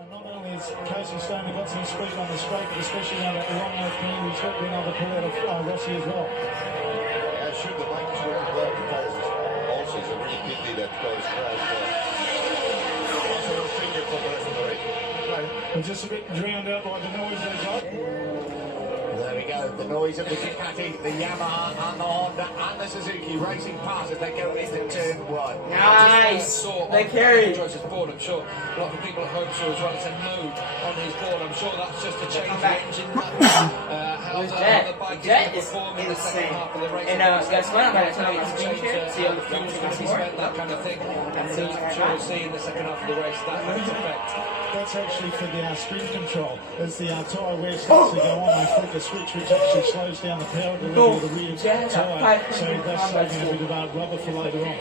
And not only has Casey Stoner got some speed on the straight, but especially now that the long way clean, he's got been able to pull out of Rossi as well. Yeah, should the bike is really well because also is a really good leader because also a finger for the rest of the race. Right. We're just a bit drowned out by the noise they got. There we go, the noise of the Ducati, the Yamaha and the Honda and the Suzuki racing past as they go into turn one. Nice! They carried. Pedrosa's board, I'm sure. A lot of people at home saw as well. It's a no on his board. I'm sure that's just a change of engine. How the bike is performing in the second half of the race. And guess what? I'm going to tell you to change it. See how the fuel's fuel's going to be spent, that kind of thing. And I'm sure we'll see in the second half of the race that effect. That's actually for the spin control. As the tyre wear starts to go on, they flick a switch which actually slows down the power delivery of the rear tyre. So that's saving a bit of rubber for later on.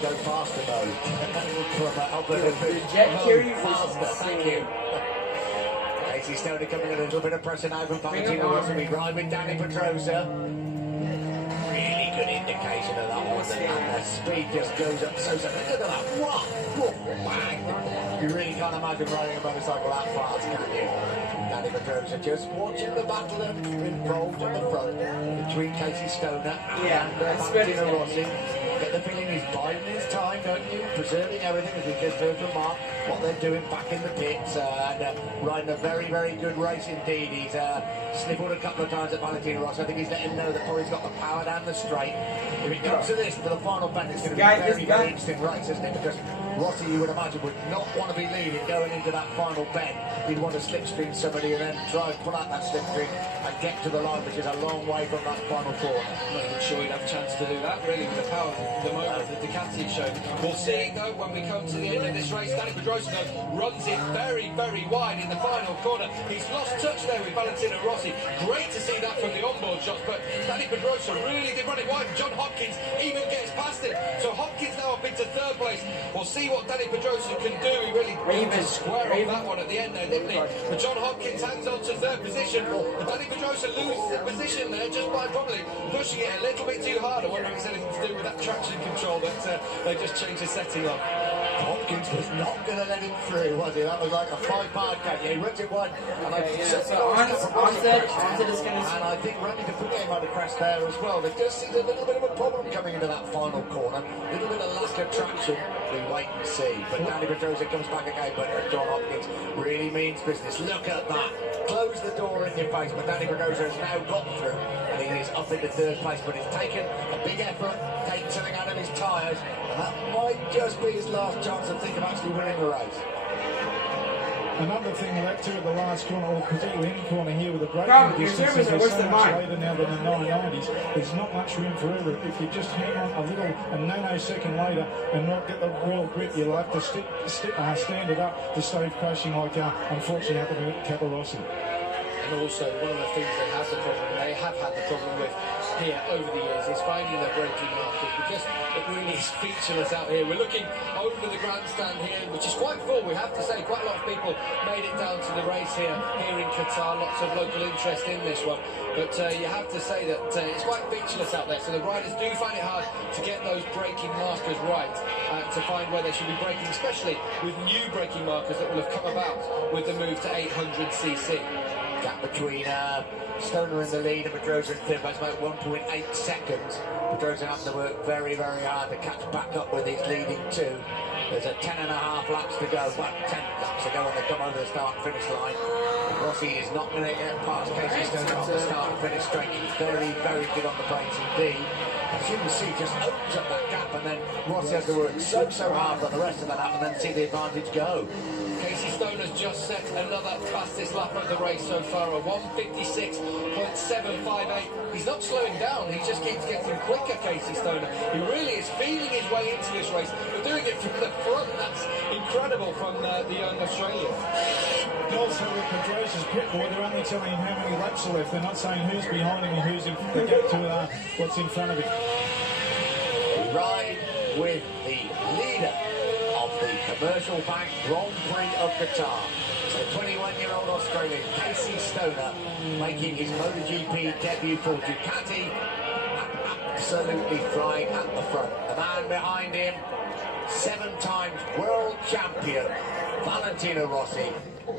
Go faster though. From Alberto. The jet carry faster. Thank you. Casey Stoner coming in a little bit of pressure now from Valentino Rossi. We ride with Danny Pedrosa. Really good indication of that one. And the speed just goes up so. Look at that. Whoa. Bang. You really can't imagine riding a motorcycle that fast, can you? Danny Pedrosa just watching the battle involved in the front between Casey Stoner and Valentino Rossi. Get the feeling he's biding his time, don't you? Preserving everything, as we just heard from Mark, what they're doing back in the pits, and riding a very, very good race indeed. He's sniffled a couple of times at Valentino Rossi. I think he's letting him know that he's got the power down the straight. If it comes to this for the final bend, it's going to be a very, very interesting race, isn't it? Because Rossi, you would imagine, would not want to be leading going into that final bend. He'd want to slipstream somebody and then try and pull out that slipstream and get to the line, which is a long way from that final corner. I'm not even sure he'd have a chance to do that, really, with the power the moment that Ducati showed. We'll see, though, when we come to the end of this race. Danny Pedrosa runs it very, very wide in the final corner. He's lost touch there with Valentino Rossi. Great to see that from the onboard shots, but Danny Pedrosa really did run it wide. John Hopkins even gets past him. So Hopkins now up into third place. We'll see what Danny Pedrosa can do. He really square off that one at the end there, didn't he? But John Hopkins hangs on to third position. But Danny Pedrosa loses the position there just by probably pushing it a little bit too hard. I wonder if it's anything to do with that traction control that they just changed the setting on. Hopkins was not going to let him through, was he? That was like a 5-mile cut. He runs it wide. And I think Randy Caputo might have crashed there as well. There just seems a little bit of a problem coming into that final corner. A little bit of lack of traction. We wait and see. But Danny Pedrosa comes back again. But John Hopkins really means business. Look at that. Close the door in your face. But Danny Pedrosa has now got through. And he is up into third place. But it's taken a big effort, taken something out of his tyres. And that might just be his last chance of thinking of actually winning the race. Another thing that too at the last corner, or particularly in the corner here with the braking distances, are so much later now than the 990s. There's not much room for error. If you just hang on a little, a nanosecond later, and not get the real grip, you'll have to stand it up to stay crashing like unfortunately happened with Capirossi. And also, one of the things they have had the problem with here over the years is finding their braking market, because it really is featureless out here. We're looking over the grandstand here, which is quite full, we have to say. Quite a lot of people made it down to the race here in Qatar. Lots of local interest in this one. But you have to say that it's quite featureless out there, so the riders do find it hard to get those braking markers right, to find where they should be braking, especially with new braking markers that will have come about with the move to 800cc. Gap between Stoner in the lead and Pedrosa in third place, about 1.8 seconds. Pedrosa having to work very, very hard to catch back up with his leading two. There's a 10.5 laps to go, well, 10 laps to go when they come over the start-finish line. Rossi is not going to get past Casey Stoner on the start-finish straight. He's very, very good on the brakes indeed. As you can see, just opens up that gap, and then Rossi has to work so hard for the rest of that lap and then see the advantage go. Casey Stoner's just set another fastest lap of the race so far, a 1:56.758. He's not slowing down, he just keeps getting quicker, Casey Stoner. He really is feeling his way into this race, but doing it from the front. That's incredible from the young Australian. Also with Pedrosa's pit board, they're only telling him how many laps are left. They're not saying who's behind him or who's in the gap to what's in front of him. We ride with the leader of the Commercial Bank Grand Prix of Qatar. It's the 21-year-old Australian Casey Stoner making his Motogp debut for Ducati, absolutely flying at the front. The man behind him, 7 times world champion Valentino Rossi